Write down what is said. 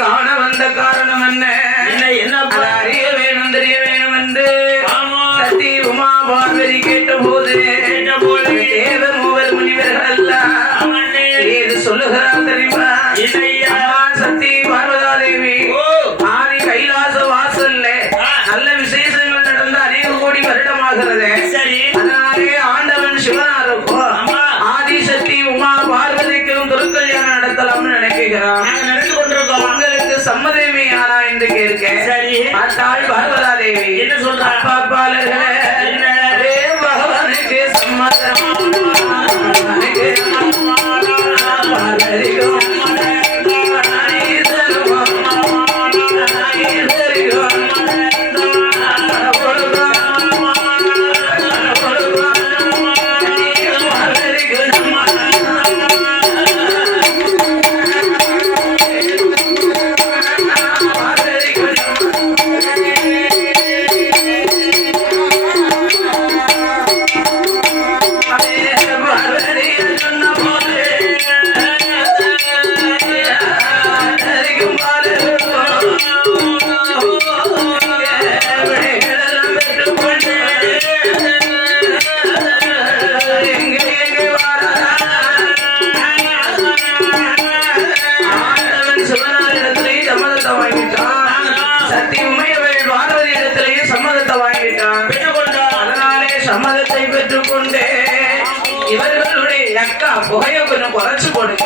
காண வந்த காரணம் என்ன? என்ன அறிய வேணும் தெரிய வேணும் என்று சத்தி உமா பார்வதி கேட்ட போது தேவ மூவர் முனிவர்கள் அவனே ஏது சொல்லுகிறார் தெரியுமா? சத்தி பார்வதா தேவி ஆதி கைலாச வாசல்ல. நல்ல விசேஷங்கள் நடந்த அநேக கோடி வருடமாகிறது. அதனாலே ஆண்டவன் சிவனாருக்கும் ஆமா. ஆதிசக்தி உமா பார்வதிக்கும் திருக்கல்யாணம் நடத்தலாம்னு நினைக்கிறான். சம்மதமே ஆனா என்று கேட்க சரி பார்த்தாள் பார்வதா தேவி என்ன சொல்றா? அப்பாப்பாளர்களே, சக்தி உமையவள் பார்வதி இடத்திலேயே சம்மதத்தை வாங்கிட்டான். பெற்று அதனாலே சம்மதத்தை இவர்களுடைய அக்கா புகையை கொஞ்சம் குறைச்சு போடுங்க